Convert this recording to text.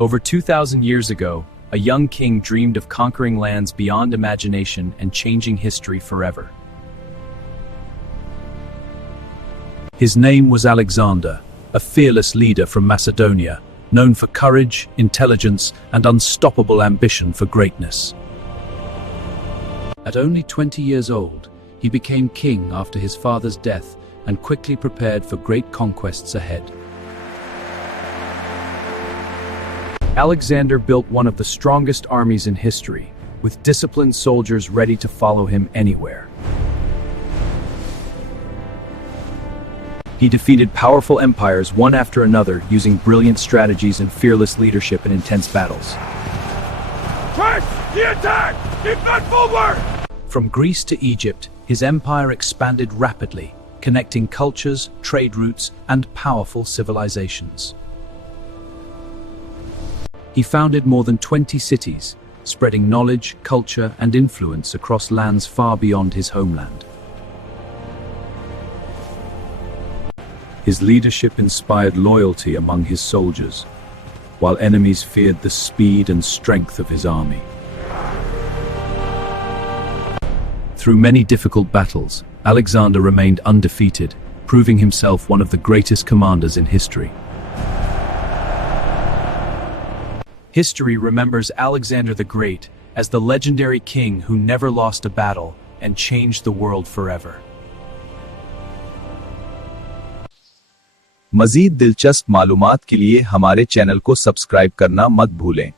Over 2,000 years ago, a young king dreamed of conquering lands beyond imagination and changing history forever. His name was Alexander, a fearless leader from Macedonia, known for courage, intelligence, and unstoppable ambition for greatness. At only 20 years old, he became king after his father's death and quickly prepared for great conquests ahead. Alexander built one of the strongest armies in history, with disciplined soldiers ready to follow him anywhere. He defeated powerful empires one after another using brilliant strategies and fearless leadership in intense battles. Press the attack! Keep not forward! From Greece to Egypt, his empire expanded rapidly, connecting cultures, trade routes, and powerful civilizations. He founded more than 20 cities, spreading knowledge, culture, and influence across lands far beyond his homeland. His leadership inspired loyalty among his soldiers, while enemies feared the speed and strength of his army. Through many difficult battles, Alexander remained undefeated, proving himself one of the greatest commanders in history. History remembers Alexander the Great as the legendary king who never lost a battle and changed the world forever. मज़ीद दिलचस्प मालूमात के लिए हमारे channel को subscribe करना मत भूलें।